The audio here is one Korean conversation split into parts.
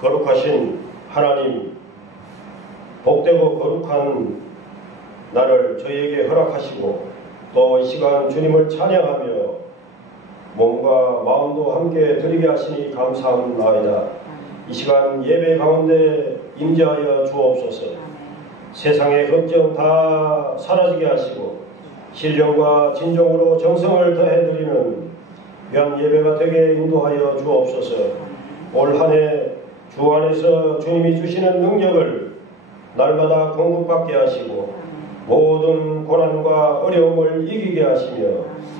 거룩하신 하나님, 복되고 거룩한 날을 저희에게 허락하시고 또 이 시간 주님을 찬양하며 몸과 마음도 함께 드리게 하시니 감사합니다. 이 시간 예배 가운데 임재하여 주옵소서. 세상의 걱정 다 사라지게 하시고 신령과 진정으로 정성을 더해드리는 귀한 예배가 되게 인도하여 주옵소서. 올 한 해 주 안에서 주님이 주시는 능력을 날마다 공급받게 하시고 모든 고난과 어려움을 이기게 하시며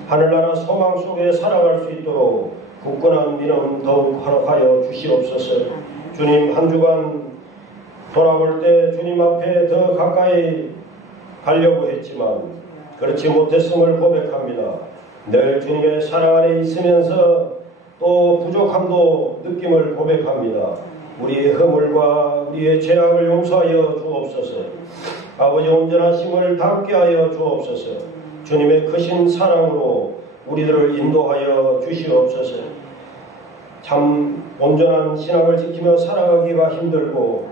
하늘나라 소망 속에 살아갈 수 있도록 굳건한 믿음 더욱 허락하여 주시옵소서. 주님, 한 주간 돌아볼 때 주님 앞에 더 가까이 가려고 했지만 그렇지 못했음을 고백합니다. 늘 주님의 사랑 안에 있으면서 또 부족함도 느낌을 고백합니다. 우리의 허물과 우리의 죄악을 용서하여 주옵소서. 아버지 온전하심을 닮게 하여 주옵소서. 주님의 크신 사랑으로 우리들을 인도하여 주시옵소서. 참 온전한 신앙을 지키며 살아가기가 힘들고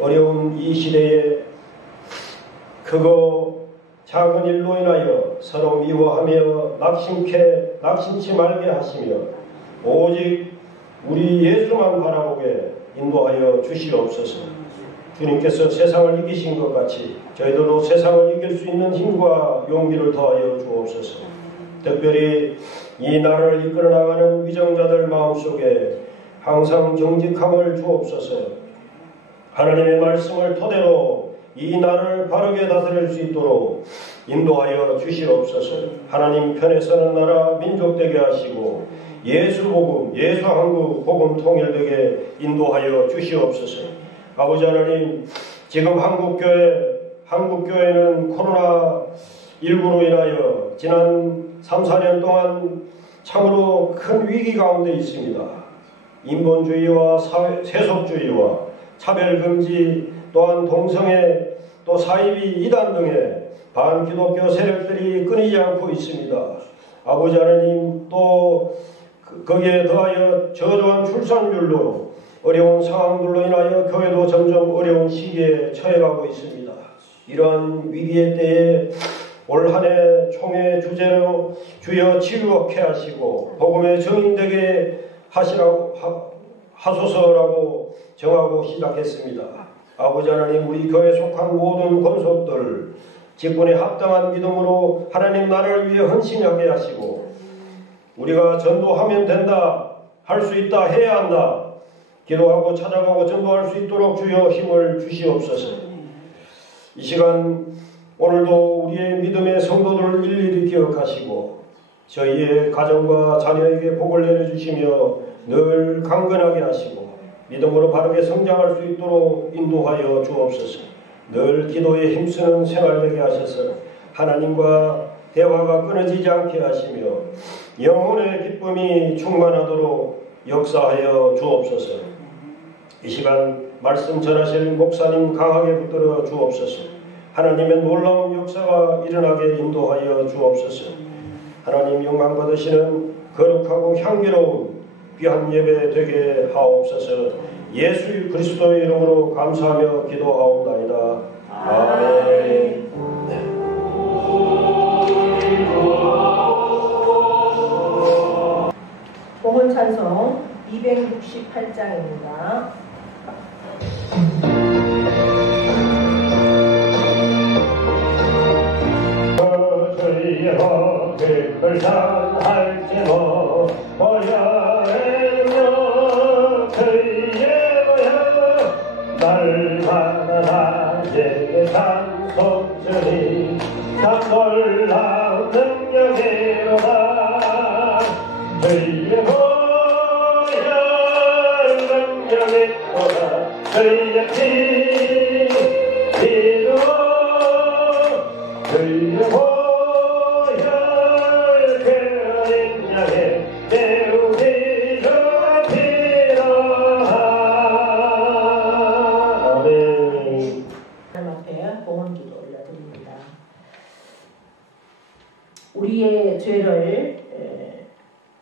어려운 이 시대에 크고 작은 일로 인하여 서로 미워하며 낙심치 말게 하시며 오직 우리 예수만 바라보게 인도하여 주시옵소서. 주님께서 세상을 이기신 것 같이 저희들도 세상을 이길 수 있는 힘과 용기를 더하여 주옵소서. 특별히 이 나라를 이끌어 나가는 위정자들 마음속에 항상 정직함을 주옵소서. 하나님의 말씀을 토대로 이 나라를 바르게 다스릴 수 있도록 인도하여 주시옵소서. 하나님 편에 서는 나라 민족 되게 하시고 예수 복음, 예수 한국 복음 통일되게 인도하여 주시옵소서. 아버지 하나님, 지금 한국교회는 코로나19로 인하여 지난 3, 4년 동안 참으로 큰 위기 가운데 있습니다. 인본주의와 세속주의와 차별금지 또한 동성애 또 사이비 이단 등의 반기독교 세력들이 끊이지 않고 있습니다. 아버지 하나님, 또 거기에 더하여 저조한 출산율로 어려운 상황들로 인하여 교회도 점점 어려운 시기에 처해가고 있습니다. 이러한 위기의 때에 올 한 해 총회 주제로 주여 치유케 하시고 복음의 증인되게 하소서라고 정하고 시작했습니다. 아버지 하나님, 우리 교회에 속한 모든 권속들 직분에 합당한 믿음으로 하나님 나라를 위해 헌신하게 하시고 우리가 전도하면 된다, 할 수 있다, 해야 한다, 기도하고 찾아가고 전도할 수 있도록 주여 힘을 주시옵소서. 이 시간 오늘도 우리의 믿음의 성도들을 일일이 기억하시고 저희의 가정과 자녀에게 복을 내려주시며 늘 강건하게 하시고 믿음으로 바르게 성장할 수 있도록 인도하여 주옵소서. 늘 기도에 힘쓰는 생활 되게 하셔서 하나님과 대화가 끊어지지 않게 하시며 영혼의 기쁨이 충만하도록 역사하여 주옵소서. 이 시간 말씀 전하실 목사님 강하게 붙들어 주옵소서. 하나님의 놀라운 역사가 일어나게 인도하여 주옵소서. 하나님 영광 받으시는 거룩하고 향기로운 귀한 예배 되게 하옵소서. 예수 그리스도의 이름으로 감사하며 기도하옵나이다. 아멘. 복음 찬송 268장입니다. 저희의 법을 전할지모 보여내며 저희의 보여 날마다 나에게 단속전이 참 놀라운 능력이로다. 저희의 보여 능력이로다. 저희의 피로 저희의 보혈 그린 양에 내우기 주옵시다. 아멘. 하나님 앞에 봉헌기도 올려드립니다. 우리의 죄를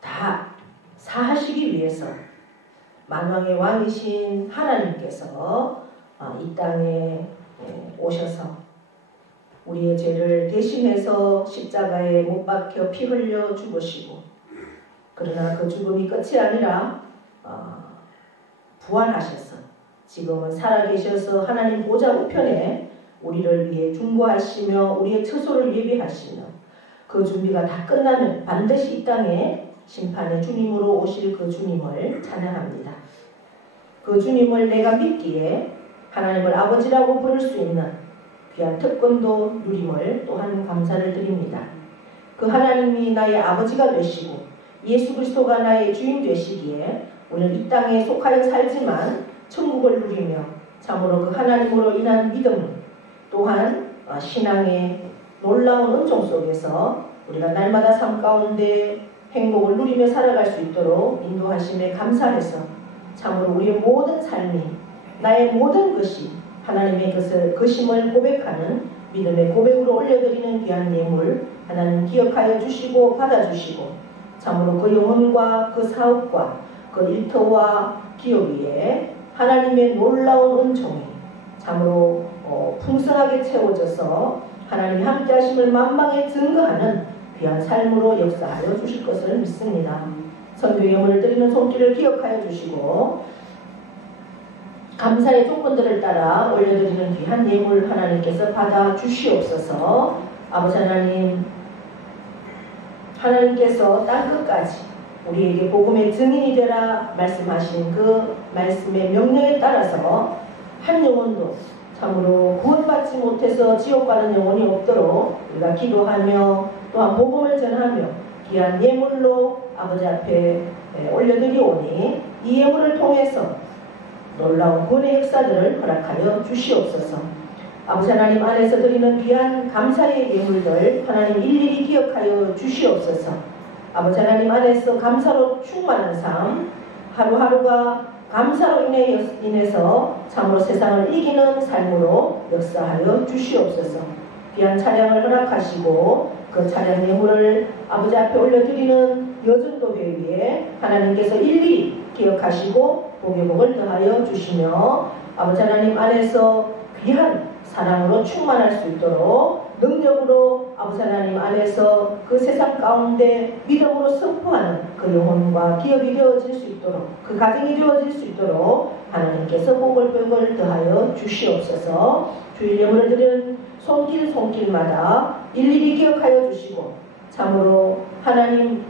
다 사하시기 위해서 만왕의 왕이신 하나님께서 이 땅에 오셔서 우리의 죄를 대신해서 십자가에 못 박혀 피 흘려 죽으시고, 그러나 그 죽음이 끝이 아니라 부활하셔서 지금은 살아계셔서 하나님 보좌 우편에 우리를 위해 중보하시며 우리의 처소를 예비하시며, 그 준비가 다 끝나면 반드시 이 땅에 심판의 주님으로 오실 그 주님을 찬양합니다. 그 주님을 내가 믿기에 하나님을 아버지라고 부를 수 있는 귀한 특권도 누림을 또한 감사를 드립니다. 그 하나님이 나의 아버지가 되시고 예수 그리스도가 나의 주인 되시기에 우리는 이 땅에 속하여 살지만 천국을 누리며 참으로 그 하나님으로 인한 믿음 또한 신앙의 놀라운 은총 속에서 우리가 날마다 삶 가운데 행복을 누리며 살아갈 수 있도록 인도하심에 감사해서 참으로 우리의 모든 삶이, 나의 모든 것이 하나님의 것임을 고백하는 믿음의 고백으로 올려드리는 귀한 예물 하나님 기억하여 주시고 받아주시고, 참으로 그 영혼과 그 사업과 그 일터와 기업 위에 하나님의 놀라운 은총이 참으로 풍성하게 채워져서 하나님이 함께 하심을 만방에 증거하는 귀한 삶으로 역사하여 주실 것을 믿습니다. 선교 예물을 드리는 손길을 기억하여 주시고 감사의 조건들을 따라 올려드리는 귀한 예물 하나님께서 받아 주시옵소서. 아버지 하나님, 하나님께서 땅끝까지 우리에게 복음의 증인이 되라 말씀하신 그 말씀의 명령에 따라서 한 영혼도 참으로 구원받지 못해서 지옥 가는 영혼이 없도록 우리가 기도하며 또한 복음을 전하며 귀한 예물로 아버지 앞에 올려드리오니 이 예물을 통해서 놀라운 구원의 역사들을 허락하여 주시옵소서. 아버지 하나님 안에서 드리는 귀한 감사의 예물들 하나님 일일이 기억하여 주시옵소서. 아버지 하나님 안에서 감사로 충만한 삶, 하루하루가 감사로 인해서 참으로 세상을 이기는 삶으로 역사하여 주시옵소서. 귀한 찬양을 허락하시고 그 찬양 예물을 아버지 앞에 올려드리는 여전도 회의에 하나님께서 일일이 기억하시고 복의 복을 더하여 주시며 아버지 하나님 안에서 귀한 사랑으로 충만할 수 있도록 능력으로 아버지 하나님 안에서 그 세상 가운데 믿음으로 선포하는 그 영혼과 기업이 되어질 수 있도록, 그 가정이 되어질 수 있도록 하나님께서 복을 더하여 주시옵소서. 주일 예물을 드리는 손길마다 일일이 기억하여 주시고 참으로 하나님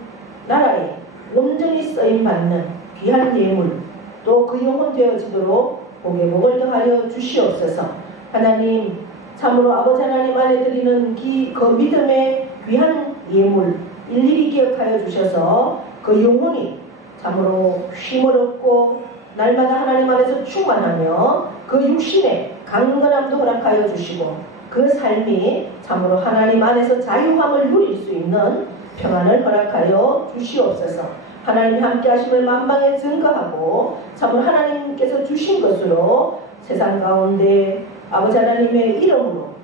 나라에 온전히 쓰임받는 귀한 예물 또 그 영혼 되어지도록 복의 복을 더하여 주시옵소서. 하나님 참으로 아버지 하나님 안에 드리는 그 믿음의 귀한 예물 일일이 기억하여 주셔서 그 영혼이 참으로 쉼을 얻고 날마다 하나님 안에서 충만하며 그 육신의 강건함도 허락하여 주시고 그 삶이 참으로 하나님 안에서 자유함을 누릴 수 있는 평안을 허락하여 주시옵소서. 하나님 함께 하심을 만방에 증거하고 참으로 하나님께서 주신 것으로 세상 가운데 아버지 하나님의 이름으로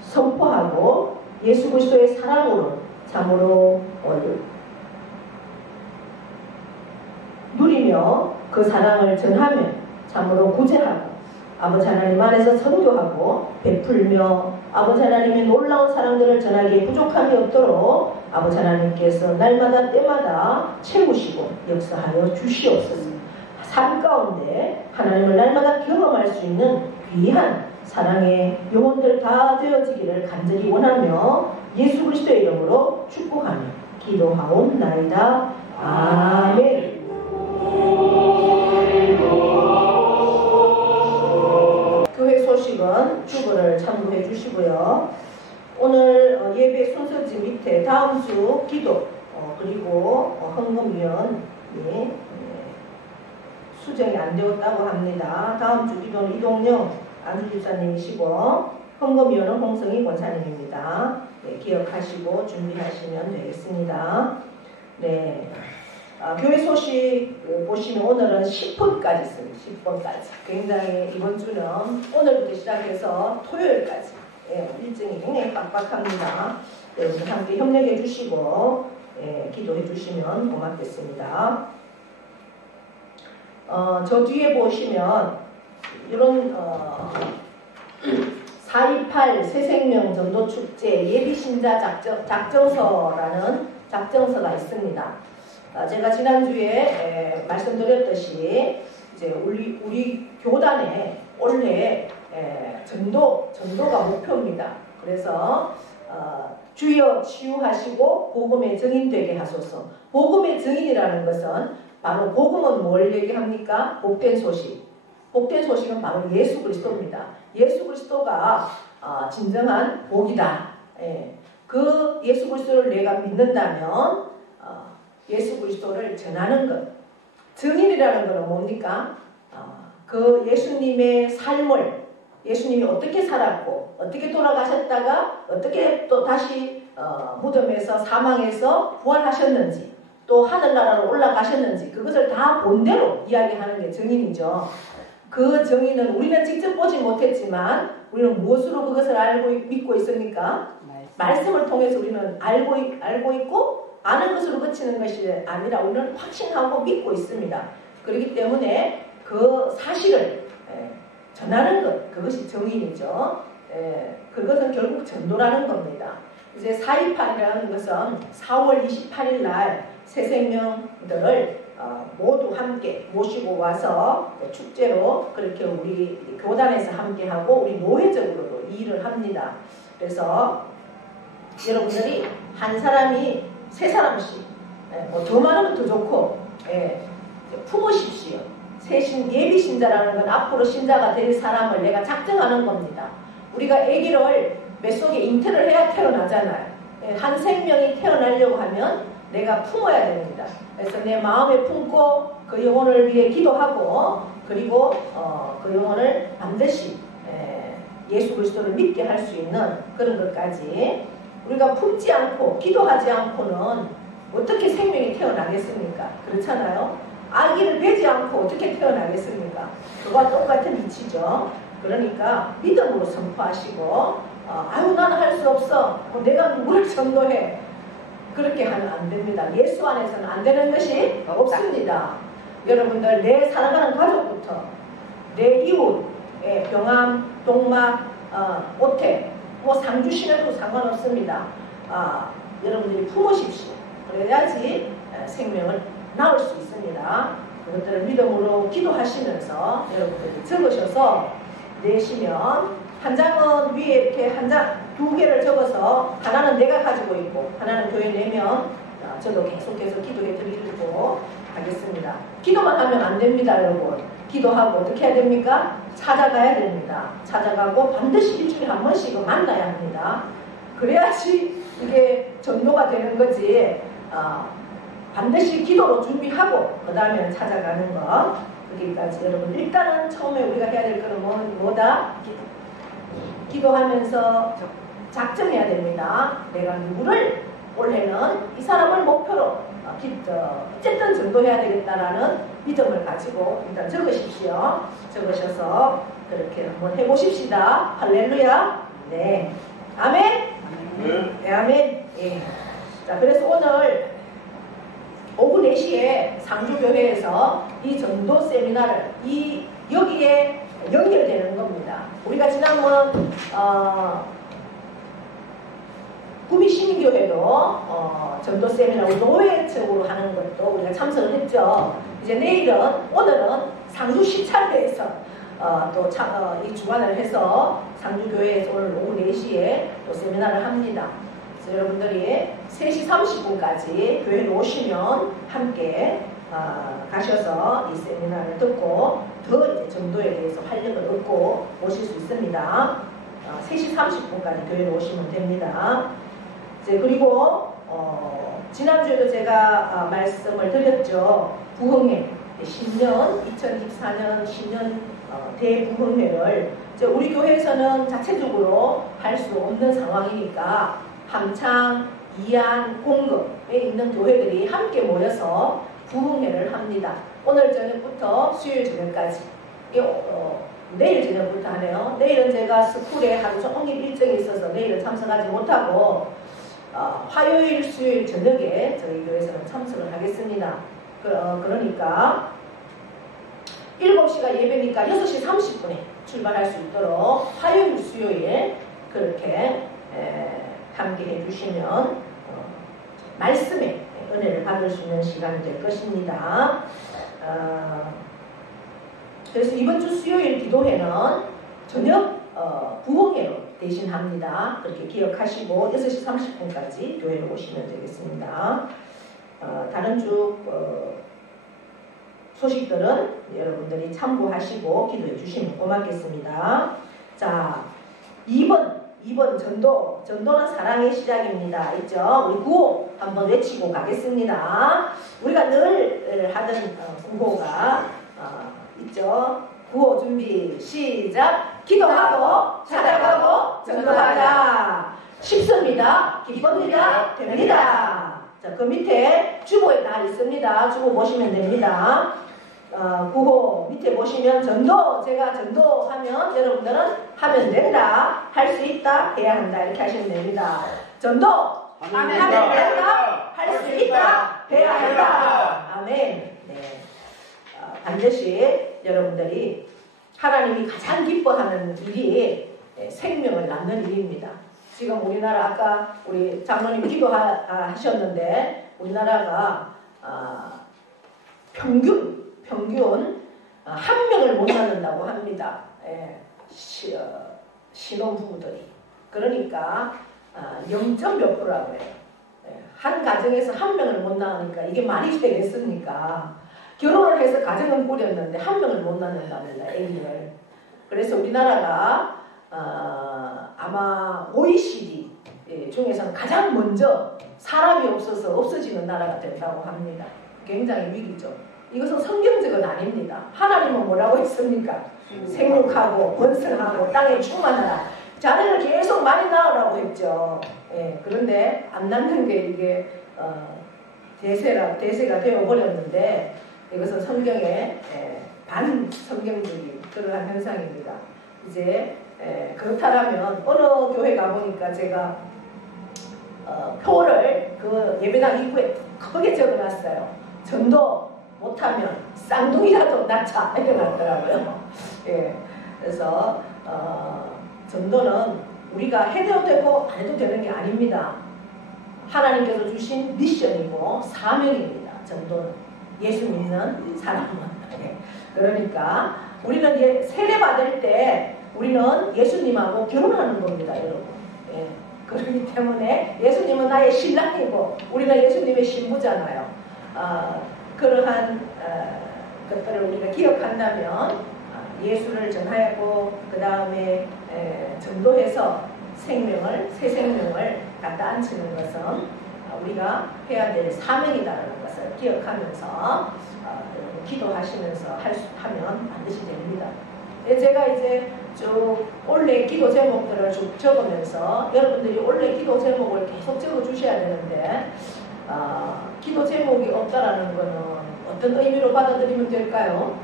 선포하고 예수 그리스도의 사랑으로 참으로 누리며 그 사랑을 전하며 참으로 구제하고 아버지 하나님 안에서 선교하고 베풀며 아버지 하나님의 놀라운 사랑들을 전하기에 부족함이 없도록 아버지 하나님께서 날마다 때마다 채우시고 역사하여 주시옵소서. 삶 가운데 하나님을 날마다 경험할 수 있는 귀한 사랑의 영혼들 다 되어지기를 간절히 원하며 예수 그리스도의 이름으로 축복하며 기도하옵나이다. 아멘. 교회 소식은 주보를 참고해 주시고요. 오늘 예배 순서지 밑에 다음 주 기도 그리고 헌금위원이 수정이 안 되었다고 합니다. 다음 주 기도는 이동영 안주주사님이시고 헌금위원은 홍성희 권사님입니다. 네, 기억하시고 준비하시면 되겠습니다. 네. 교회 소식 보시면 오늘은 10분까지 있습니다. 10분까지. 굉장히 이번 주는 오늘부터 시작해서 토요일까지 일정이 굉장히 빡빡합니다. 여러분 함께 협력해 주시고 기도해 주시면 고맙겠습니다. 저 뒤에 보시면 이런 4.28 새생명 전도축제 예비신자 작정서라는 작정서가 있습니다. 제가 지난주에 말씀드렸듯이 이제 우리 교단에 올해 전도가 목표입니다. 그래서 주여 치유하시고 복음의 증인 되게 하소서. 복음의 증인이라는 것은 바로 복음은 뭘 얘기합니까? 복된 소식. 복된 소식은 바로 예수 그리스도입니다. 예수 그리스도가 진정한 복이다. 그 예수 그리스도를 내가 믿는다면 예수 그리스도를 전하는 것. 증인이라는 것은 뭡니까? 그 예수님의 삶을 예수님이 어떻게 살았고 어떻게 돌아가셨다가 어떻게 또 다시 무덤에서 사망해서 부활하셨는지 또 하늘나라로 올라가셨는지 그것을 다 본대로 이야기하는 게 증인이죠. 그 증인은 우리는 직접 보지 못했지만 우리는 무엇으로 그것을 알고 믿고 있습니까? 말씀을 통해서 우리는 알고 있고 아는 것으로 그치는 것이 아니라 우리는 확신하고 믿고 있습니다. 그렇기 때문에 그 사실을 전하는 것, 그것이 정인이죠. 그것은 결국 전도라는 겁니다. 이제 4.28이라는 것은 4월 28일 날 새생명들을 모두 함께 모시고 와서 축제로 그렇게 우리 교단에서 함께하고 우리 노회적으로도 이 일을 합니다. 그래서 여러분들이 한 사람이 세 사람씩 더 많으면 더 좋고 품으십시오. 예비신자라는 건 앞으로 신자가 될 사람을 내가 작정하는 겁니다. 우리가 아기를 뱃속에 잉태를 해야 태어나잖아요. 한 생명이 태어나려고 하면 내가 품어야 됩니다. 그래서 내 마음에 품고 그 영혼을 위해 기도하고 그리고 그 영혼을 반드시 예수 그리스도를 믿게 할 수 있는 그런 것까지 우리가 품지 않고 기도하지 않고는 어떻게 생명이 태어나겠습니까? 그렇잖아요. 아기를 베지 않고 어떻게 태어나겠습니까? 그와 똑같은 이치죠. 그러니까 믿음으로 선포하시고 아유 나는 할 수 없어. 내가 누구를 전도해. 그렇게 하면 안 됩니다. 예수 안에서는 안 되는 것이 없습니다. 여러분들 내 살아가는 가족부터 내 이웃, 병암, 동막, 오태, 상주시내도 상관없습니다. 여러분들이 품으십시오. 그래야지 생명을 낳을 수 있습니다. 그것들을 믿음으로 기도하시면서 여러분들이 적으셔서 내시면 한 장은 위에 이렇게 두 개를 적어서 하나는 내가 가지고 있고 하나는 교회 내면 저도 계속해서 기도해 드리고 하겠습니다. 기도만 하면 안 됩니다, 여러분. 기도하고 어떻게 해야 됩니까? 찾아가야 됩니다. 찾아가고 반드시 일주일에 한 번씩은 만나야 합니다. 그래야지 이게 전도가 되는 거지. 반드시 기도로 준비하고 그 다음에 찾아가는 것. 여기까지 여러분 일단은 처음에 우리가 해야 될 거는 뭐다? 기도하면서 작정해야 됩니다. 내가 누구를 올해는 이 사람을 목표로 어쨌든 전도해야 되겠다라는 믿음을 가지고 일단 적으십시오. 적으셔서 그렇게 한번 해보십시다. 할렐루야. 네. 아멘. 네, 아멘. 예. 자, 그래서 오늘 오후 4시에 상주교회에서 이 전도 세미나를 여기에 연결되는 겁니다. 우리가 지난번 구미시민교회도 전도 세미나 노회측으로 하는 것도 우리가 참석을 했죠. 이제 오늘은 상주 시찰회에서 이 주관을 해서 상주교회에서 오늘 오후 4시에 또 세미나를 합니다. 그래서 여러분들이 3시 30분까지 교회에 오시면 함께 가셔서 이 세미나를 듣고 더 이제 전도에 대해서 활력을 얻고 오실 수 있습니다. 3시 30분까지 교회에 오시면 됩니다. 이제 그리고 지난주에도 제가 말씀을 드렸죠. 부흥회 신년 2024년 신년 대부흥회를 우리 교회에서는 자체적으로 할 수 없는 상황이니까 함창, 이안, 공급에 있는 교회들이 함께 모여서 부흥회를 합니다. 오늘 저녁부터 수요일 저녁까지 내일 저녁부터 하네요. 내일은 제가 스쿨에 하루 종일 일정이 있어서 내일은 참석하지 못하고 화요일, 수요일 저녁에 저희 교회에서는 참석을 하겠습니다. 그러니까 7시가 예배니까 6시 30분에 출발할 수 있도록 화요일, 수요일 그렇게 함께 해주시면 말씀의 은혜를 받을 수 있는 시간이 될 것입니다. 그래서 이번 주 수요일 기도회는 저녁 부흥회로 대신합니다. 그렇게 기억하시고 6시 30분까지 교회로 오시면 되겠습니다. 다른 주 소식들은 여러분들이 참고하시고 기도해 주시면 고맙겠습니다. 자, 2번 전도는 사랑의 시작입니다. 있죠? 우리 구호 한번 외치고 가겠습니다. 우리가 늘 하던 구호가 있죠? 구호 준비 시작. 기도하고 찾아가고 전도하자. 쉽습니다. 기쁩니다. 됩니다. 자, 그 밑에 주보에 다 있습니다. 주보 보시면 됩니다. 구호 밑에 보시면 전도, 제가 전도하면 여러분들은 하면 된다, 할 수 있다, 해야 한다 이렇게 하시면 됩니다. 전도 하면 된다, 할 수 있다, 해야 한다. 아멘. 네. 반드시 여러분들이 하나님이 가장 기뻐하는 일이 생명을 낳는 일입니다. 지금 우리나라 아까 우리 장로님 기도하셨는데 우리나라가 평균 한 명을 못 낳는다고 합니다. 신혼부부들이. 그러니까 0.몇 %라고 해요. 한 가정에서 한 명을 못 낳으니까 이게 말이 되겠습니까? 결혼을 해서 가정은 꾸렸는데 한 명을 못 낳는답니다. 애기를. 그래서 우리나라가 아마 OECD 중에서는 가장 먼저 사람이 없어서 없어지는 나라가 된다고 합니다. 굉장히 위기죠. 이것은 성경적은 아닙니다. 하나님은 뭐라고 했습니까? 생육하고 번성하고 땅에 충만하라. 자녀를 계속 많이 낳으라고 했죠. 그런데 안 낳는 게 이게 대세가 되어버렸는데 이것은 성경의 반성경적인 그러한 현상입니다. 이제 그렇다면 어느 교회 가보니까 제가 표를 그 예배당 입구에 크게 적어놨어요. 전도 못하면 쌍둥이라도 낳자 이렇게 놨더라고요. 그래서 전도는 우리가 해도 되고 안 해도 되는 게 아닙니다. 하나님께서 주신 미션이고 사명입니다. 전도는 예수 믿는 사람은. 그러니까 우리는 세례 받을 때 우리는 예수님하고 결혼하는 겁니다, 여러분. 그렇기 때문에 예수님은 나의 신랑이고 우리는 예수님의 신부잖아요. 그러한 것들을 우리가 기억한다면 예수를 전하였고 그 다음에 전도해서 새 생명을 갖다 앉히는 것은 우리가 해야 될 사명이다라는 것을 기억하면서 기도하시면서 하면 반드시 됩니다. 제가 이제 쭉 올해 기도 제목들을 쭉 적으면서 여러분들이 올해 기도 제목을 계속 적어주셔야 되는데 기도 제목이 없다라는 것은 어떤 의미로 받아들이면 될까요?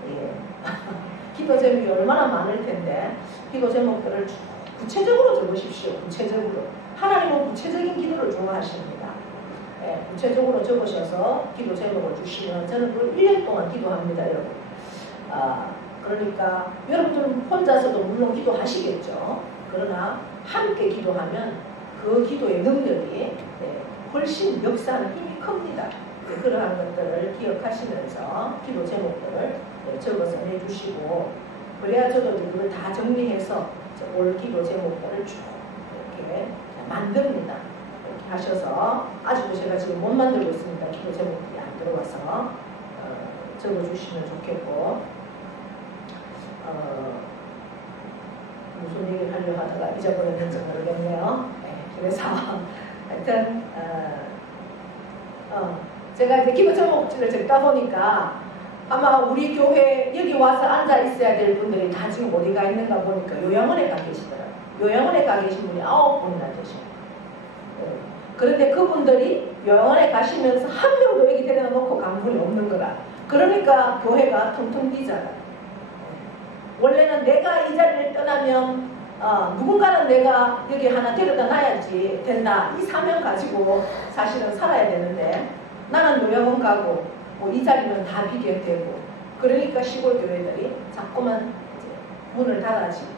기도 제목이 얼마나 많을 텐데 기도 제목들을 구체적으로 적으십시오. 구체적으로. 하나님은 구체적인 기도를 좋아하십니다. 구체적으로 적으셔서 기도 제목을 주시면 저는 그 1년 동안 기도합니다, 여러분. 그러니까 여러분들은 혼자서도 물론 기도하시겠죠. 그러나 함께 기도하면 그 기도의 능력이 훨씬 역사하는 힘이 큽니다. 그러한 것들을 기억하시면서 기도 제목들을 적어서 내주시고 그래야 저도 그걸 다 정리해서 올 기도 제목들을 쭉 이렇게 만듭니다. 이렇게 하셔서 아직도 제가 지금 못 만들고 있으니까 기도 제목이 안 들어와서 적어주시면 좋겠고 무슨 얘기를 하려고 하다가 잊어버렸는지 모르겠네요. 그래서 하여튼 제가 이제 기도 제목을 적다 보니까 아마 우리 교회 여기 와서 앉아 있어야 될 분들이 다 지금 어디가 있는가 보니까 요양원에 가 계시더라고요. 요양원에 가 계신 분이 9분이나 되셔요. 그런데 그분들이 요양원에 가시면서 한 명도 여기 데려다 놓고 간 분이 없는 거라. 그러니까 교회가 텅텅 비잖아요. 원래는 내가 이 자리를 떠나면 누군가는 내가 여기 하나 데려다 놔야지 된다. 이 사명 가지고 사실은 살아야 되는데 나는 요양원 가고 이 자리는 다 비게 되고 그러니까 시골 교회들이 자꾸만 이제 문을 닫아지고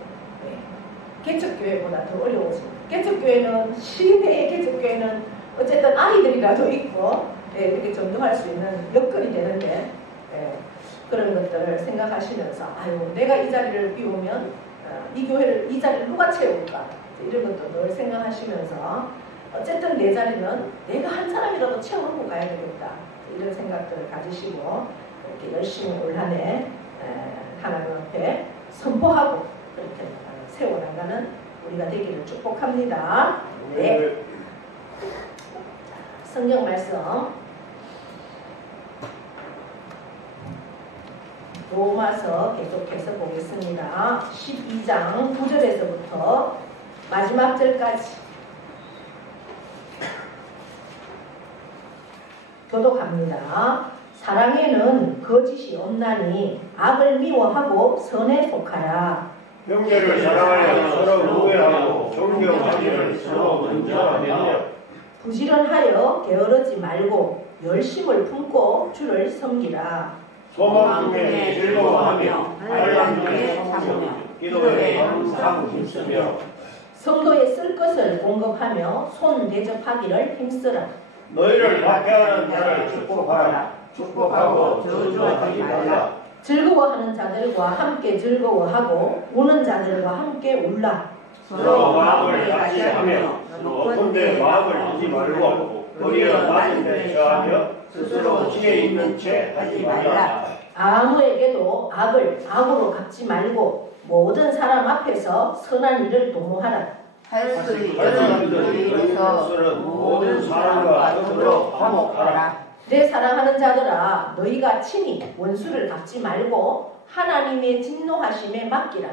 개척교회보다 더 어려워지고 개척교회는 시내의 개척교회는 어쨌든 아이들이라도 있고 이렇게 전도할 수 있는 여건이 되는데 그런 것들을 생각하시면서 아유 내가 이 자리를 비우면 이 교회를 이 자리를 누가 채울까 이런 것도 늘 생각하시면서 어쨌든 내 자리는 내가 한 사람이라도 채우고 가야 되겠다 이런 생각들을 가지시고 이렇게 열심히 올 한 해 하나님 앞에 선포하고 그렇게 세워나가는 우리가 되기를 축복합니다. 네. 성경 말씀 로마서 계속해서 보겠습니다. 12장 9절에서부터 마지막 절까지 교독합니다. 사랑에는 거짓이 없나니 악을 미워하고 선에 속하라. 형제를 사랑하여 서로 우애하고 존경하기를 서로 먼저 하며 부지런하여 게으르지 말고 열심을 품고 주를 섬기라. 소망 중에 즐거워하며 환난 중에 참으며 기도에 항상 힘쓰며 성도의 쓸 것을 공급하며 손 대접하기를 힘쓰라. 너희를 박해하는 자를 축복하라. 축복하고 저주하지 말라. 즐거워하는 자들과 함께 즐거워하고 우는 자들과 함께 울라. 서로 마음을 같이 하며 높은 데 마음을 두지 말고 도리어 낮은 데 처하며 스스로 지혜 있는 채 하지 말라. 아무에게도 악을 악으로 갚지 말고 모든 사람 앞에서 선한 일을 도모하라. 할 수 있는 너희로서 모든 사람과 더불어 화목하라. 내 사랑하는 자들아 너희가 친히 원수를 갚지 말고 하나님의 진노하심에 맡기라.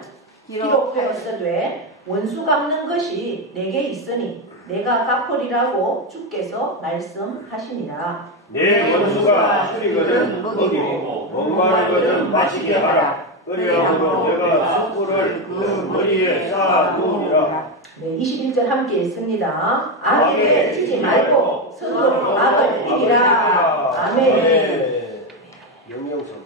기록되었으되 원수 갚는 것이 내게 있으니 내가 갚으리라고 주께서 말씀하시니라. 내 원수가 술이거든 먹이고 목마르거든 마시게 하라. 그리하므로 내가 숯불을 그 머리에 쌓아 놓으리라. 네, 21절 함께 읽습니다. 악에 치지 말고 스스로 악을 이기라. 아멘.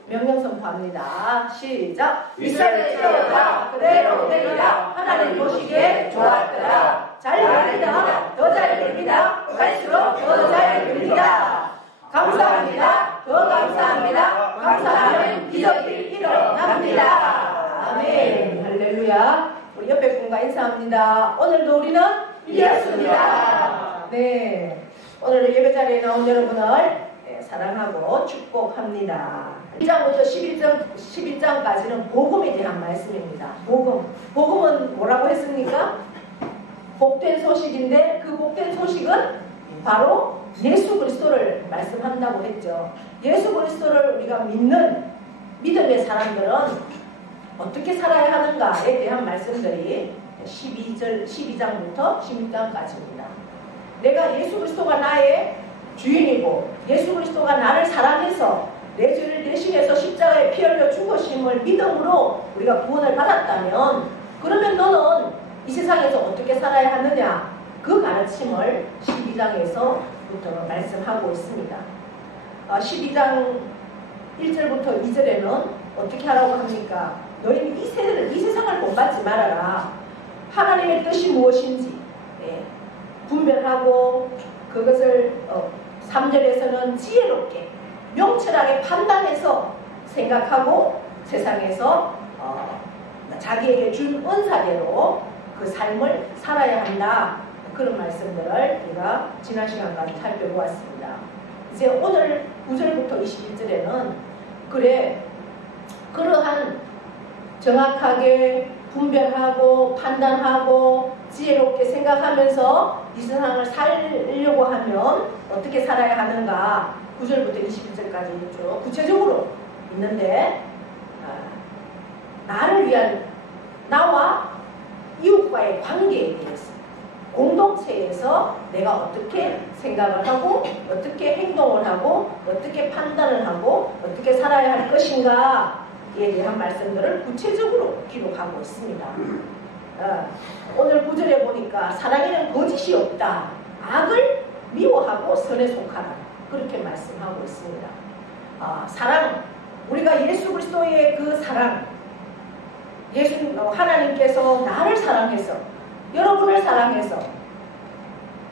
명령 선포합니다. 시작. 이스라엘 되어라 그대로 되리라. 하나님 보시기에 좋았더라. 잘 됩니다. 더 잘 됩니다. 갈수록 더 잘 됩니다. 감사합니다. 더 감사합니다. 감사하면 기적이 일어납니다. 아멘. 할렐루야. 우리 옆에 분과 인사합니다. 오늘도 우리는 이었습니다. 네. 오늘 예배 자리에 나온 여러분을 사랑하고 축복합니다. 1장부터 11장까지는 복음에 대한 말씀입니다. 복음은 뭐라고 했습니까? 복된 소식인데 그 복된 소식은 바로 예수 그리스도를 말씀한다고 했죠. 예수 그리스도를 우리가 믿는 믿음의 사람들은 어떻게 살아야 하는가에 대한 말씀들이 12장부터 16장까지입니다. 내가 예수 그리스도가 나의 주인이고 예수 그리스도가 나를 사랑해서 내 죄를 대신해서 십자가에 피 흘려 죽으심을 믿음으로 우리가 구원을 받았다면 그러면 너는 이 세상에서 어떻게 살아야 하느냐 그 가르침을 12장에서부터 말씀하고 있습니다. 12장 1절부터 2절에는 어떻게 하라고 합니까? 너희는 이 세상을 본받지 말아라. 하나님의 뜻이 무엇인지 분별하고 그것을 3절에서는 지혜롭게 명철하게 판단해서 생각하고 세상에서 자기에게 준 은사대로 그 삶을 살아야 한다. 그런 말씀들을 우리가 지난 시간까지 살펴보았습니다. 이제 오늘 9절부터 21절에는 그러한 정확하게 분별하고 판단하고 지혜롭게 생각하면서 이 세상을 살려고 하면 어떻게 살아야 하는가 9절부터 21절까지 쭉 구체적으로 있는데 나를 위한 나와 이웃과의 관계에 대해서 공동체에서 내가 어떻게 생각을 하고 어떻게 행동을 하고 어떻게 판단을 하고 어떻게 살아야 할 것인가에 대한 말씀들을 구체적으로 기록하고 있습니다. 오늘 9절에 보니까 사랑에는 거짓이 없다. 악을 미워하고 선에 속하라. 그렇게 말씀하고 있습니다. 사랑, 우리가 예수 그리스도의 그 사랑, 하나님께서 나를 사랑해서, 여러분을 사랑해서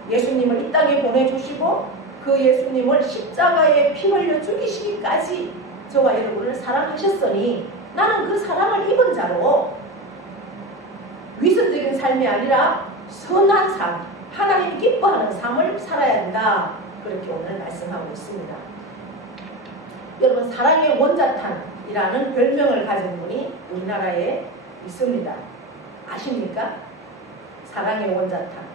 예수님을 이 땅에 보내주시고 그 예수님을 십자가에 피 흘려 죽이시기까지 저와 여러분을 사랑하셨으니 나는 그 사랑을 입은 자로 위선적인 삶이 아니라 선한 삶, 하나님이 기뻐하는 삶을 살아야 한다. 그렇게 오늘 말씀하고 있습니다. 여러분, 사랑의 원자탄이라는 별명을 가진 분이 우리나라에 있습니다. 아십니까? 사랑의 원자탄.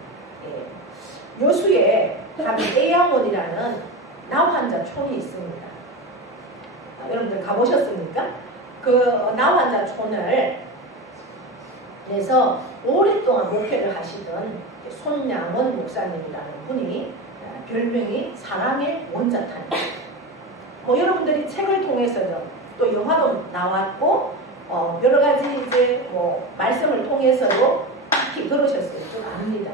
예. 여수에 에양원이라는 나환자촌이 있습니다. 여러분들 가보셨습니까? 그 나환자촌을 그래서 오랫동안 목회를 하시던 손양원 목사님이라는 분이 별명이 사랑의 원자탄입니다. 여러분들이 책을 통해서도 또 영화도 나왔고 여러 가지 이제 말씀을 통해서도 특히 들으셨을 줄 압니다.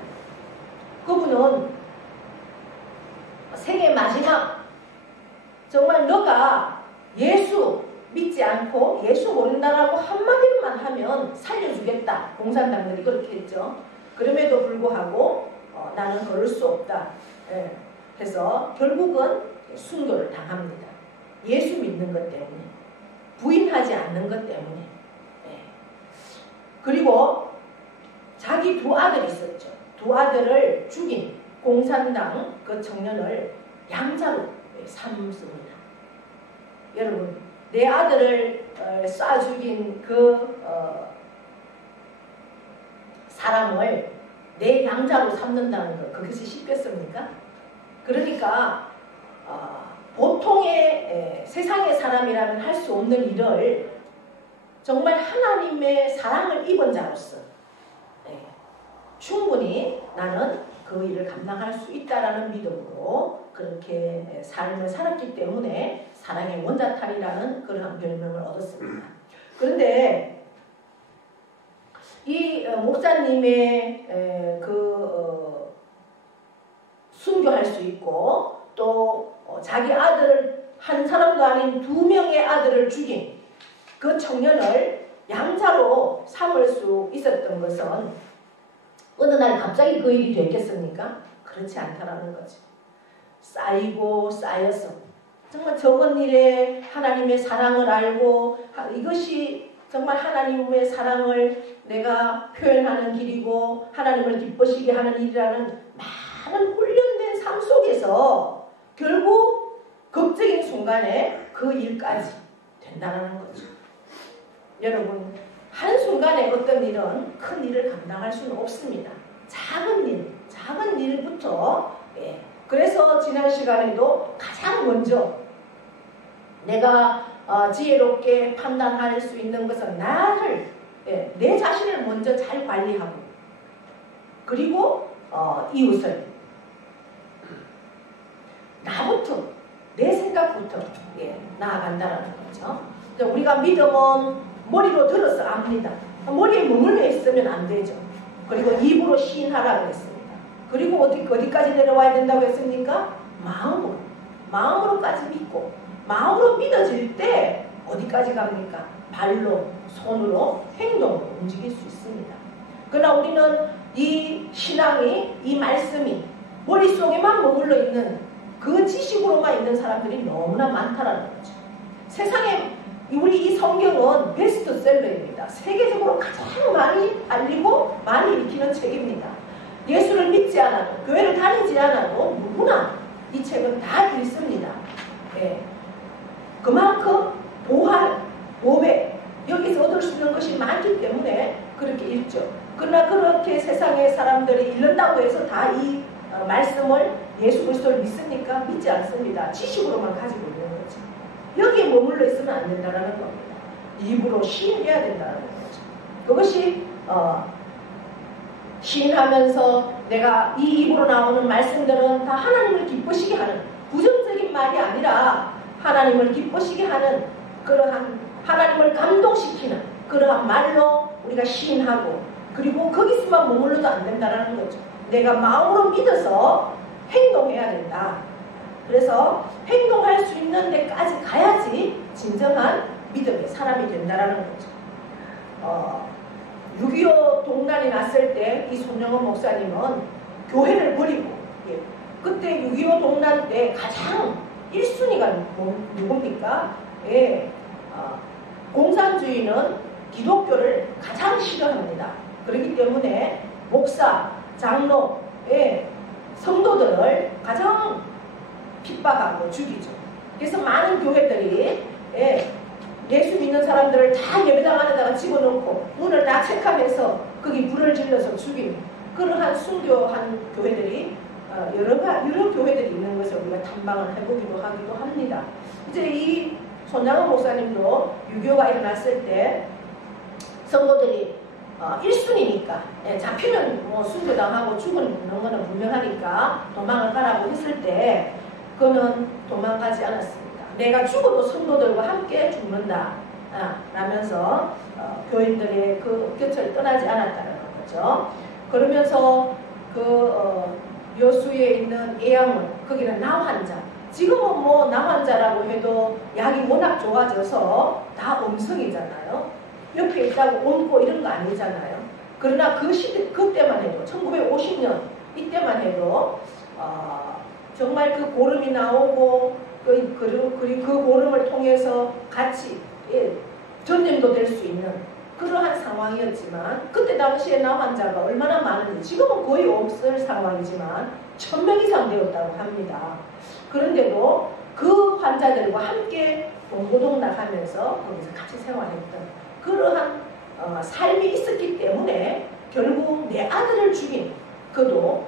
그분은 생애 마지막 정말 너가 예수 믿지 않고 예수 모른다라고 한마디만 하면 살려주겠다. 공산당들이 그렇게 했죠. 그럼에도 불구하고 나는 그럴 수 없다. 해서 결국은 순교를 당합니다. 예수 믿는 것 때문에, 부인하지 않는 것 때문에. 그리고 자기 두 아들이 있었죠. 두 아들을 죽인 공산당 그 청년을 양자로 삼습니다. 여러분, 내 아들을 쏴 죽인 그 사람을 내 양자로 삼는다는 것, 그것이 쉽겠습니까? 그러니까 보통의 세상의 사람이라면 할 수 없는 일을 정말 하나님의 사랑을 입은 자로서 충분히 나는 그 일을 감당할 수 있다라는 믿음으로 그렇게 삶을 살았기 때문에 사랑의 원자탄이라는 그러한 별명을 얻었습니다. 그런데 이 목사님의 순교할 수 있고 또 자기 아들을 한 사람도 아닌 2명의 아들을 죽인 그 청년을 양자로 삼을 수 있었던 것은 어느 날 갑자기 그 일이 됐겠습니까? 그렇지 않다라는 거죠. 쌓이고 쌓여서 정말 적은 일에 하나님의 사랑을 알고 이것이 정말 하나님의 사랑을 내가 표현하는 길이고 하나님을 기쁘시게 하는 일이라는 많은 훈련된 삶 속에서 결국 극적인 순간에 그 일까지 된다는 거죠. 여러분, 한순간에 어떤 일은 큰 일을 감당할 수는 없습니다. 작은 일부터 그래서 지난 시간에도 가장 먼저 내가 지혜롭게 판단할 수 있는 것은 나를 내 자신을 먼저 잘 관리하고 그리고 이웃을 나부터 내 생각부터 나아간다는 거죠. 우리가 믿음은 머리로 들어서 압니다. 머리에 머물러 있으면 안 되죠. 그리고 입으로 시인하라고 했습니다. 그리고 어디까지 내려와야 된다고 했습니까? 마음으로까지 믿고 마음으로 믿어질 때 어디까지 갑니까? 발로, 손으로, 행동으로 움직일 수 있습니다. 그러나 우리는 이 신앙이, 이 말씀이 머릿속에만 머물러 있는 그 지식으로만 있는 사람들이 너무나 많다라는 거죠. 세상에 우리 이 성경은 베스트셀러입니다. 세계적으로 가장 많이 알리고 많이 읽히는 책입니다. 예수를 믿지 않아도, 교회를 다니지 않아도 누구나 이 책은 다 읽습니다. 그만큼 보활, 보배, 여기서 얻을 수 있는 것이 많기 때문에 그렇게 읽죠. 그러나 그렇게 세상의 사람들이 읽는다고 해서 다 이 말씀을 예수 그리스도를 믿습니까? 믿지 않습니다. 지식으로만 가지고 있는 거죠. 여기에 머물러 있으면 안 된다는 겁니다. 입으로 시인해야 된다는 거죠. 그것이 시인하면서 내가 이 입으로 나오는 말씀들은 다 하나님을 기쁘시게 하는 부정적인 말이 아니라 하나님을 기쁘시게 하는 그러한 하나님을 감동시키는 그러한 말로 우리가 시인하고 그리고 거기서만 머물러도 안 된다는 거죠. 내가 마음으로 믿어서 행동해야 된다. 그래서 행동할 수 있는 데까지 가야지 진정한 믿음의 사람이 된다라는 거죠. 6.25 동란이 났을 때 이 손영원 목사님은 교회를 버리고, 예, 그때 6.25 동란 때 가장 1순위가 누굽니까? 예, 공산주의는 기독교를 가장 싫어합니다. 그렇기 때문에 목사, 장로, 예, 성도들을 가장 핍박하고 죽이죠. 그래서 많은 교회들이, 예, 예수 믿는 사람들을 다 예배당 안에다가 집어넣고 문을 다 체크해서 거기 불을 질러서 죽이는 그러한 순교한 교회들이 여러 교회들이 있는 것을 우리가 탐방을 해보기도 하기도 합니다. 이제 이 손장원 목사님도 6.25가 일어났을 때 성도들이 1순위니까, 예, 잡히면 뭐 순교당하고 죽는 거는 분명하니까 도망을 가라고 했을 때 그는 도망가지 않았습니다. 내가 죽어도 성도들과 함께 죽는다 라면서 교인들의 그 곁을 떠나지 않았다는 거죠. 그러면서 여수에 있는 예양원, 거기는 나환자, 지금은 뭐 나환자라고 해도 약이 워낙 좋아져서 다 음성이잖아요. 옆에 있다고 옮고 이런 거 아니잖아요. 그러나 그 시대, 그때만 해도 1950년 이때만 해도 정말 그 고름이 나오고 그리고 그 고름을 통해서 같이, 예, 전염도 될 수 있는 그러한 상황이었지만 그때 당시에 나 환자가 얼마나 많은지 지금은 거의 없을 상황이지만 1000명 이상 되었다고 합니다. 그런데도 그 환자들과 함께 동고동락하면서 거기서 같이 생활했던 그러한 삶이 있었기 때문에 결국 내 아들을 죽인 그도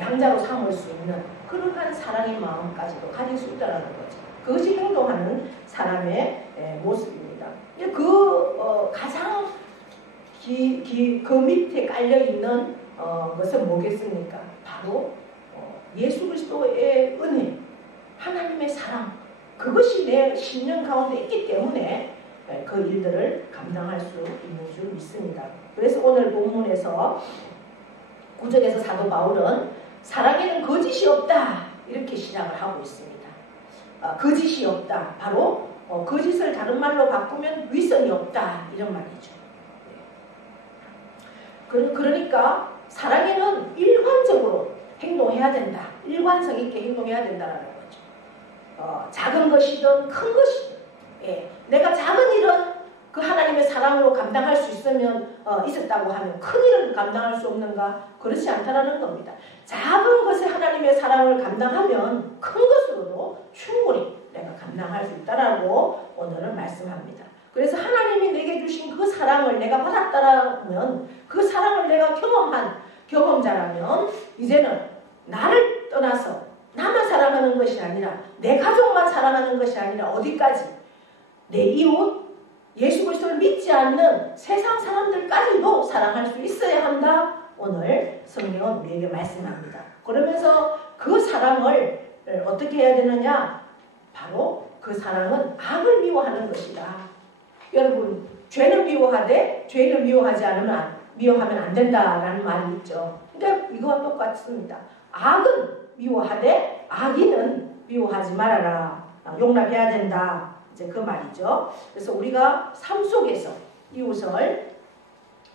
양자로 삼을 수 있는 그러한 사랑의 마음까지도 가질 수 있다는 거죠. 그것이 행동하는 사람의 모습입니다. 가장 그 밑에 깔려있는 것은 뭐겠습니까? 바로 예수 그리스도의 은혜, 하나님의 사랑, 그것이 내 신령 가운데 있기 때문에 그 일들을 감당할 수 있는 줄 믿습니다. 그래서 오늘 본문에서 9절에서 사도 바울은 사랑에는 거짓이 없다 이렇게 시작을 하고 있습니다. 거짓이 없다. 바로 거짓을 다른 말로 바꾸면 위선이 없다 이런 말이죠. 그러니까 사랑에는 일관적으로 행동해야 된다. 일관성 있게 행동해야 된다는 거죠. 작은 것이든 큰 것이든, 예, 내가 작은 일은 그 하나님의 사랑으로 감당할 수 있었다고 하면 큰 일은 감당할 수 없는가? 그렇지 않다라는 겁니다. 작은 것에 하나님의 사랑을 감당하면 큰 것으로도 충분히 내가 감당할 수 있다라고 오늘은 말씀합니다. 그래서 하나님이 내게 주신 그 사랑을 내가 받았다라면 그 사랑을 내가 경험한 경험자라면 이제는 나를 떠나서 나만 사랑하는 것이 아니라 내 가족만 사랑하는 것이 아니라 어디까지 내 이웃 예수 그리스도를 믿지 않는 세상 사람들까지도 사랑할 수 있어야 한다. 오늘 성경은 우리에게 말씀합니다. 그러면서 그 사랑을 어떻게 해야 되느냐? 바로 그 사랑은 악을 미워하는 것이다. 여러분, 죄는 미워하되 죄를 미워하면 안 된다라는 말이 있죠. 근데 이거와 똑같습니다. 악은 미워하되 악인은 미워하지 말아라. 용납해야 된다. 이제 그 말이죠. 그래서 우리가 삶 속에서 이웃을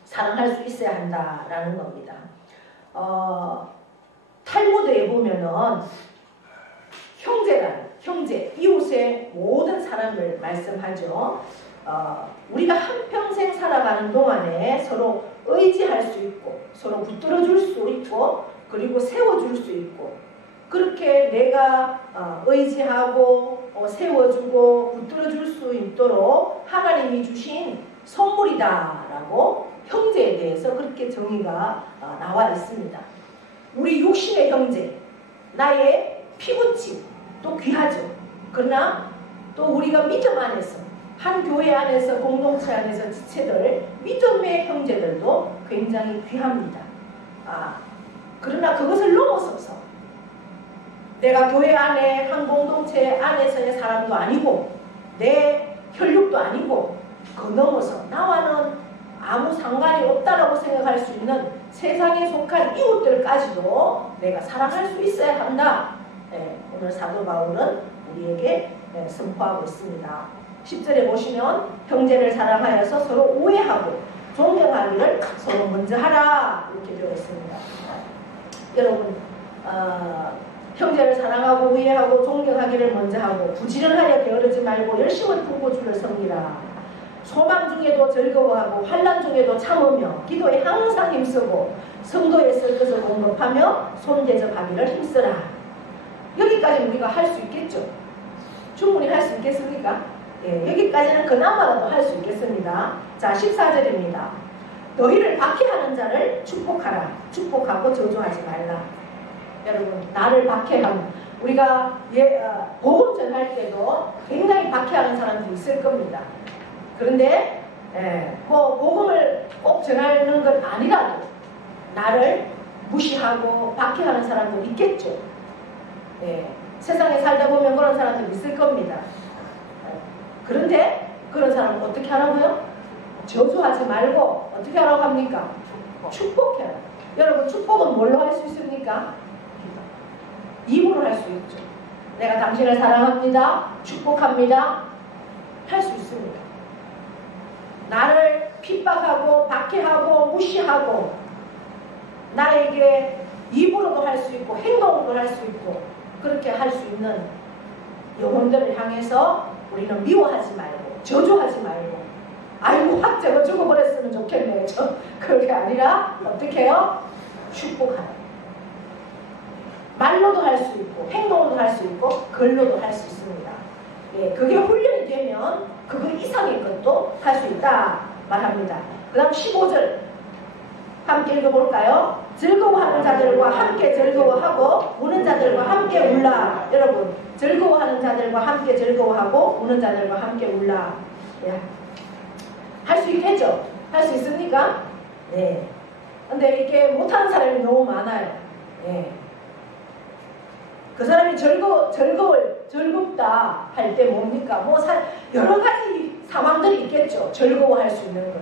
사랑할 수 있어야 한다라는 겁니다. 탈무드에 보면은 형제, 이웃의 모든 사람을 말씀하죠. 우리가 한평생 살아가는 동안에 서로 의지할 수 있고 서로 붙들어줄 수 있고 그리고 세워줄 수 있고 그렇게 내가 의지하고 세워주고 붙들어줄 수 있도록 하나님이 주신 선물이다라고 형제에 대해서 그렇게 정의가 나와 있습니다. 우리 육신의 형제, 나의 피부치 또 귀하죠. 그러나 또 우리가 믿음 안에서 한 교회 안에서 공동체 안에서 지체들 믿음의 형제들도 굉장히 귀합니다. 그러나 그것을 넘어서서 내가 교회 안에 한 공동체 안에서의 사람도 아니고 내 혈육도 아니고 그 넘어서 나와는 아무 상관이 없다라고 생각할 수 있는 세상에 속한 이웃들까지도 내가 사랑할 수 있어야 한다. 오늘 사도 바울은 우리에게 선포하고 있습니다. 10절에 보시면 형제를 사랑하여서 서로 우애하고 존경하기를 서로 먼저 하라 이렇게 되어 있습니다. 여러분 형제를 사랑하고 우애하고 존경하기를 먼저 하고 부지런하여 게으르지 말고 열심을 품고 주를 섬기라. 소망 중에도 즐거워하고 환난 중에도 참으며 기도에 항상 힘쓰고 성도에 쓸 것을 공급하며 손대접하기를 힘쓰라. 여기까지 우리가 할 수 있겠죠? 충분히 할 수 있겠습니까? 여기까지는 그나마라도 할 수 있겠습니다. 자, 14절입니다. 너희를 박해하는 자를 축복하라. 축복하고 저주하지 말라. 여러분, 나를 박해하는, 우리가 복음 전할 때도 굉장히 박해하는 사람들이 있을 겁니다. 그런데 뭐 복음을 꼭 전하는 건 아니라도 나를 무시하고 박해하는 사람도 있겠죠. 세상에 살다 보면 그런 사람들 있을 겁니다. 그런데 그런 사람은 어떻게 하라고요? 저주하지 말고 어떻게 하라고 합니까? 축복해라. 여러분, 축복은 뭘로 할 수 있습니까? 입으로 할 수 있죠. 내가 당신을 사랑합니다. 축복합니다. 할 수 있습니다. 나를 핍박하고 박해하고 무시하고 나에게 입으로도 할 수 있고 행동으로도 할 수 있고 그렇게 할 수 있는 영혼들을 향해서 우리는 미워하지 말고 저주하지 말고 아이고 확 저거 죽어버렸으면 좋겠네. 그게 아니라 어떻게 해요? 축복하라. 말로도 할 수 있고 행동으로도 할 수 있고 글로도 할 수 있습니다. 그게 훈련이 되면 그거 이상의 것도 할 수 있다 말합니다. 그 다음 15절 함께 읽어볼까요? 즐거워하는 자들과 함께 즐거워하고 우는 자들과 함께 울라. 여러분, 즐거워하는 자들과 함께 즐거워하고 우는 자들과 함께 울라. 할 수 있겠죠? 할 수 있습니까? 네. 근데 이렇게 못하는 사람이 너무 많아요. 그 사람이 즐겁다 할 때 뭡니까? 뭐 여러 가지 상황들이 있겠죠. 즐거워할 수 있는 것.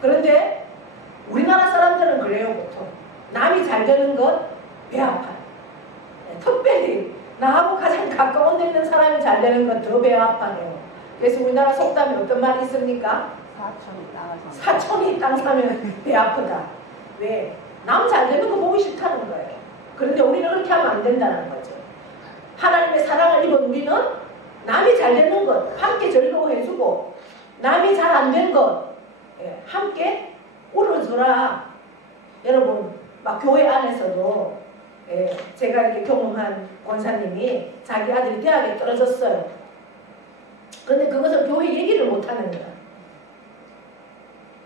그런데 우리나라 사람들은 그래요. 보통 남이 잘 되는 것 배 아파요. 특별히 나하고 가장 가까운 데 있는 사람이 잘 되는 것 더 배 아파요. 그래서 우리나라 속담에 어떤 말이 있습니까? 사촌이 땅 사면 배 아프다. 왜? 남 잘 되는 거 보기 싫다는 거예요. 그런데 우리는 그렇게 하면 안 된다는 거죠. 하나님의 사랑을 입은 우리는 남이 잘 되는 것 함께 즐거워해주고 남이 잘 안 된 것 함께 울어줘라. 여러분, 막 교회 안에서도 제가 이렇게 경험한 권사님이 자기 아들이 대학에 떨어졌어요. 그런데 그것을 교회 얘기를 못하는 거야.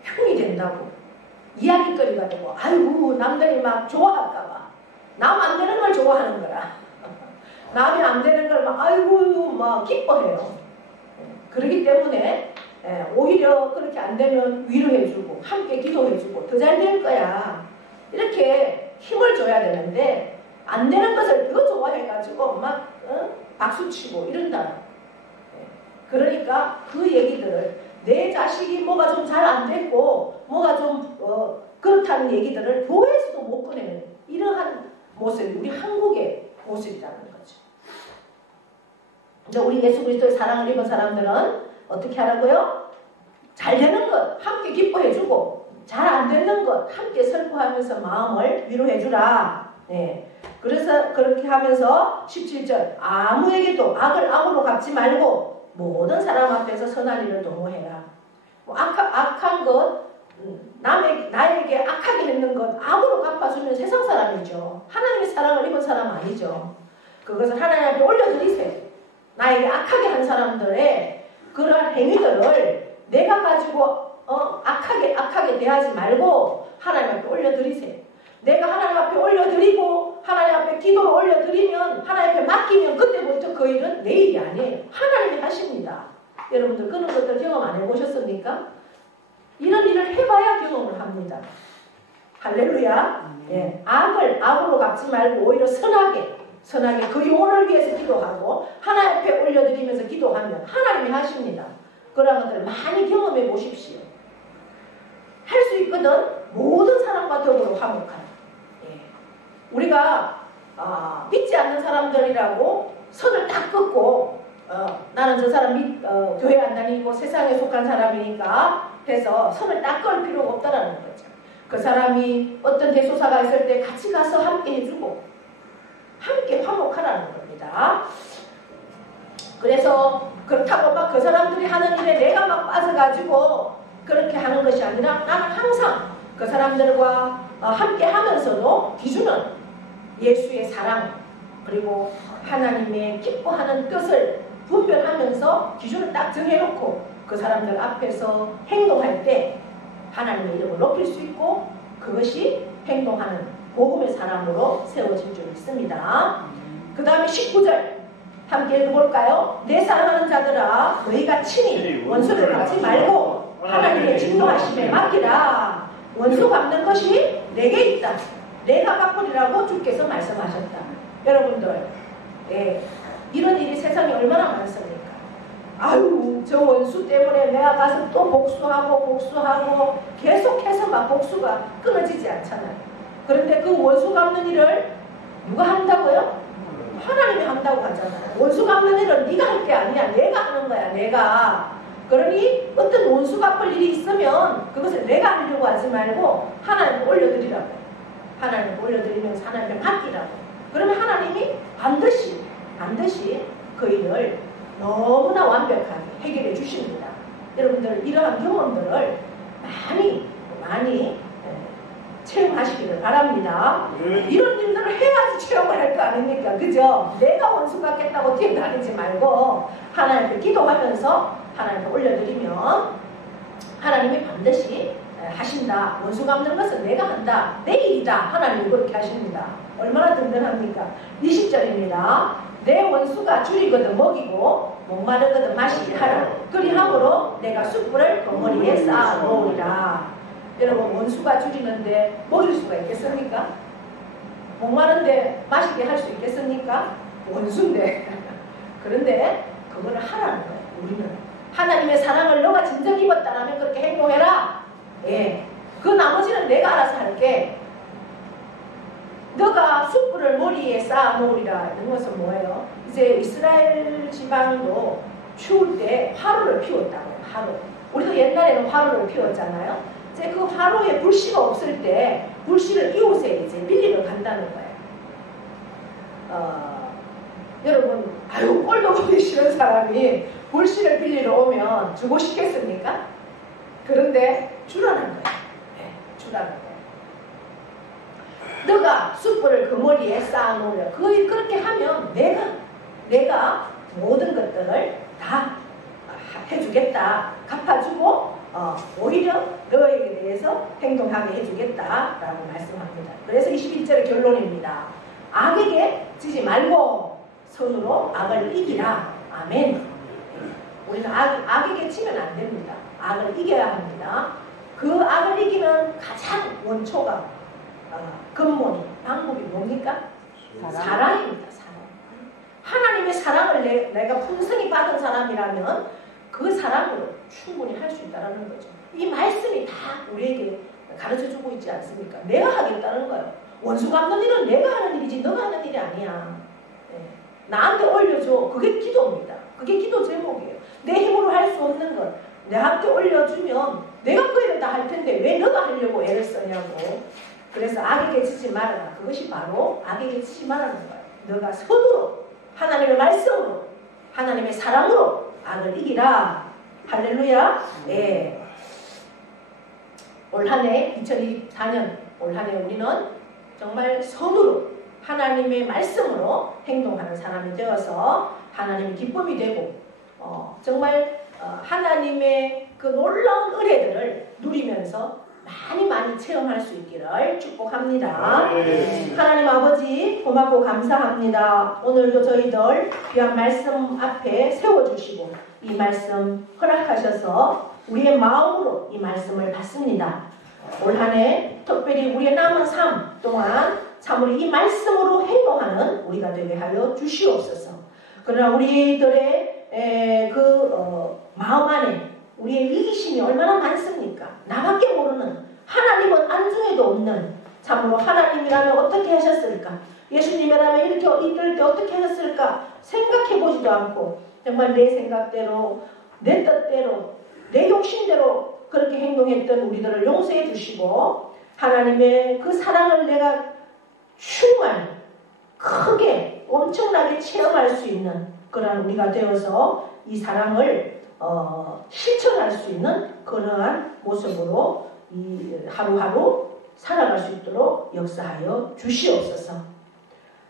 흉이 된다고 이야기거리가 되고 아이고 남들이 막 좋아할까봐 남 안 되는 걸 좋아하는 거라. 남이 안 되는 걸 막 아이고 막 기뻐해요. 그렇기 때문에 오히려 그렇게 안 되면 위로해주고 함께 기도해주고 더 잘 될 거야 이렇게 힘을 줘야 되는데 안 되는 것을 더 좋아해가지고 막 박수치고 이런다. 그러니까 그 얘기들을 내 자식이 뭐가 좀 잘 안 됐고 뭐가 좀 그렇다는 얘기들을 교회에서도 못 꺼내는 이러한 모습이 우리 한국의 모습이라는 거죠. 근데 우리 예수 그리스도의 사랑을 입은 사람들은 어떻게 하라고요? 잘 되는 것 함께 기뻐해주고 잘 안 되는 것 함께 슬퍼하면서 마음을 위로해주라. 그래서 그렇게 하면서 17절 아무에게도 악을 악으로 갚지 말고 모든 사람 앞에서 선한 일을 도모해라. 뭐 악한 것 나에게 악하게 했는 것 악으로 갚아주면 세상 사람이죠. 하나님의 사랑을 입은 사람 아니죠. 그것을 하나님 앞에 올려드리세요. 나에게 악하게 한 사람들의 그러한 행위들을 내가 가지고 악하게 대하지 말고 하나님 앞에 올려드리세요. 내가 하나님 앞에 올려드리고 하나님 앞에 기도를 올려드리면 하나님 앞에 맡기면 그때부터 그 일은 내 일이 아니에요. 하나님이 하십니다. 여러분들 그런 것들 경험 안 해보셨습니까? 이런 일을 해봐야 경험을 합니다. 할렐루야. 악을 악으로 갚지 말고 오히려 선하게 그 영혼을 위해서 기도하고 하나님 앞에 올려드리면서 기도하면 하나님이 하십니다. 그런 것들을 많이 경험해 보십시오. 할 수 있거든. 모든 사람과 더불어 화목하라. 우리가 믿지 않는 사람들이라고 선을 딱 긋고 나는 저 사람 교회 안 다니고 세상에 속한 사람이니까 해서 선을 딱 걸 필요가 없다라는 거죠. 그 사람이 어떤 대소사가 있을 때 같이 가서 함께 해주고 함께 화목하라는 겁니다. 그래서 그렇다고 막 그 사람들이 하는 일에 내가 막 빠져가지고 그렇게 하는 것이 아니라 나는 항상 그 사람들과 함께 하면서도 기준은 예수의 사랑 그리고 하나님의 기뻐하는 뜻을 분별하면서 기준을 딱 정해놓고 그 사람들 앞에서 행동할 때 하나님의 이름을 높일 수 있고 그것이 행동하는 복음의 사람으로 세워질 줄 믿습니다. 그 다음에 19절 함께 읽어볼까요? 내 사랑하는 자들아 너희가 친히 원수를 갚지 말고 하나님의 진노하심에 맡기라. 원수 갚는 것이 내게 있다. 내가 갚으리라고 주께서 말씀하셨다. 여러분들 이런 일이 세상에 얼마나 많습니까? 아유 저 원수 때문에 내가 가서 또 복수하고 계속해서 막 복수가 끊어지지 않잖아요. 그런데 그 원수 갚는 일을 누가 한다고요? 하나님이 한다고 하잖아요. 원수 갚는 일은 네가 할 게 아니야. 내가 하는 거야. 내가. 그러니 어떤 원수 갚을 일이 있으면 그것을 내가 하려고 하지 말고 하나님께 올려드리라고. 하나님께 올려드리면서 하나님께 맡기라고. 그러면 하나님이 반드시 그 일을 너무나 완벽하게 해결해 주십니다. 여러분들 이러한 경험들을 많이 체험하시기를 바랍니다. 이런 일들을 해야지 체험을 할 거 아닙니까? 그죠? 내가 원수 갚겠다고 뛰어다니지 말고 하나님께 기도하면서 하나님께 올려드리면 하나님이 반드시 하신다. 원수 갚는 것은 내가 한다. 내 일이다. 하나님이 그렇게 하십니다. 얼마나 든든합니까? 20절입니다. 내 원수가 줄이거든 먹이고 목마르거든 마시게 하라. 그리함으로 내가 숯불을 거머리에 쌓아 놓으리라. 여러분 원수가 줄이는데 먹일 수가 있겠습니까? 목마른데 마시게 할 수 있겠습니까? 원수인데. 그런데 그거를 하라는 거예요. 우리는 하나님의 사랑을 너가 진정 입었다라면 그렇게 행동해라. 그 나머지는 내가 알아서 할게. 너가 숯불을 머리에 쌓아 놓으리라. 이런 것은 뭐예요? 이제 이스라엘 지방도 추울 때 화로를 피웠다고요. 화로. 우리도 옛날에는 화로를 피웠잖아요. 이제 그 화로에 불씨가 없을 때 불씨를 이웃에 이제 빌리러 간다는 거예요. 여러분, 꼴도 보기 싫은 사람이 불씨를 빌리러 오면 주고 싶겠습니까? 그런데 주라는 거예요. 주라는 거예요. 너가 숯불을 그 머리에 쌓아놓으려. 그렇게 하면 내가 모든 것들을 다 해주겠다. 갚아주고 오히려 너에게 대해서 행동하게 해주겠다라고 말씀합니다. 그래서 21절의 결론입니다. 악에게 지지 말고 선으로 악을 이기라. 아멘. 우리는 악에게 치면 안 됩니다. 악을 이겨야 합니다. 그 악을 이기는 가장 원초가 근본이 방법이 뭡니까? 사랑입니다. 사랑. 하나님의 사랑을 내가 풍성히 받은 사람이라면 그 사랑으로 충분히 할 수 있다는 거죠. 이 말씀이 다 우리에게 가르쳐주고 있지 않습니까? 내가 하겠다는 거예요. 원수 갚는 일은 내가 하는 일이지 너가 하는 일이 아니야. 나한테 올려줘. 그게 기도입니다. 그게 기도 제목이에요. 내 힘으로 할 수 없는 것 내한테 올려주면 내가 그 일을 다 할 텐데 왜 너가 하려고 애를 쓰냐고. 그래서 악에게 지지 말아라. 그것이 바로 악에게 지지 말라는 거예요. 너가 선으로 하나님의 말씀으로 하나님의 사랑으로 악을 이기라. 할렐루야. 올 한 해 2024년 올 한 해 우리는 정말 선으로 하나님의 말씀으로 행동하는 사람이 되어서 하나님의 기쁨이 되고 정말 하나님의 그 놀라운 은혜들을 누리면서 많이 체험할 수 있기를 축복합니다. 하나님 아버지 고맙고 감사합니다. 오늘도 저희들 귀한 말씀 앞에 세워주시고 이 말씀 허락하셔서 우리의 마음으로 이 말씀을 받습니다. 올 한 해 특별히 우리의 남은 삶 동안 참으로 이 말씀으로 행동하는 우리가 되게 하여 주시옵소서. 그러나 우리들의 마음 안에 우리의 이기심이 얼마나 많습니까? 나밖에 모르는 하나님은 안중에도 없는 참으로 하나님이라면 어떻게 하셨을까? 예수님이라면 이렇게 이럴 때 어떻게 했을까 생각해보지도 않고 정말 내 생각대로 내 뜻대로 내 욕심대로 그렇게 행동했던 우리들을 용서해 주시고 하나님의 그 사랑을 내가 충만히 크게 엄청나게 체험할 수 있는 그러한 우리가 되어서 이 사랑을 실천할 수 있는 그러한 모습으로 이 하루하루 살아갈 수 있도록 역사하여 주시옵소서.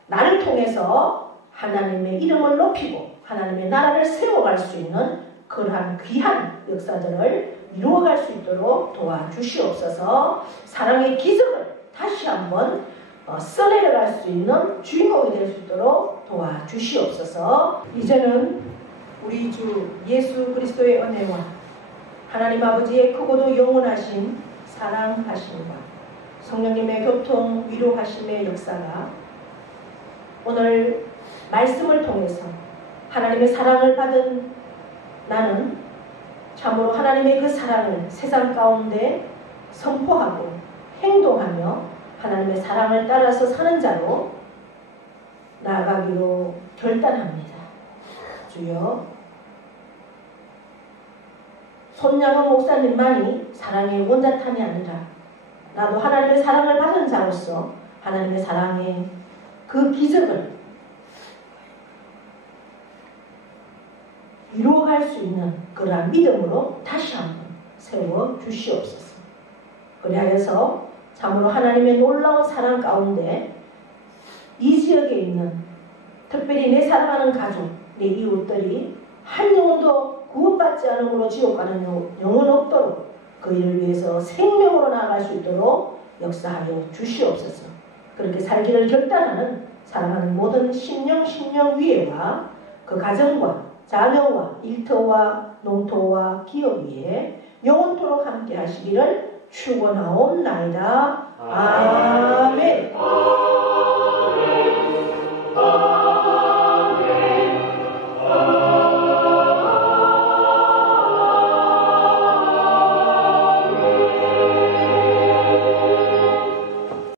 나를 통해서 하나님의 이름을 높이고 하나님의 나라를 세워갈 수 있는 그러한 귀한 역사들을 이루어갈 수 있도록 도와주시옵소서. 사랑의 기적을 다시 한번 써내려갈 수 있는 주인공이 될 수 있도록 도와주시옵소서. 이제는 우리 주 예수 그리스도의 은혜와 하나님 아버지의 크고도 영원하신 사랑하심과 성령님의 교통 위로하심의 역사가 오늘 말씀을 통해서 하나님의 사랑을 받은 나는 참으로 하나님의 그 사랑을 세상 가운데 선포하고 행동하며 하나님의 사랑을 따라서 사는 자로 나아가기로 결단합니다. 주여, 손양원 목사님만이 사랑의 원자탄이 아니라 나도 하나님의 사랑을 받은 자로서 하나님의 사랑의 그 기적을 이루어갈 수 있는 그러한 믿음으로 다시 한번 세워 주시옵소서. 그리하여서 참으로 하나님의 놀라운 사랑 가운데 이 지역에 있는 특별히 내 사랑하는 가족, 내 이웃들이 한 영혼도 구원받지 않음으로 지옥 가는 영혼 없도록 그 일을 위해서 생명으로 나아갈 수 있도록 역사하여 주시옵소서. 그렇게 살기를 결단하는 사랑하는 모든 심령 위에와 그 가정과 자녀와 일터와 농토와 기업 위에 영원토록 함께 하시기를 축원하옵나이다. 아멘.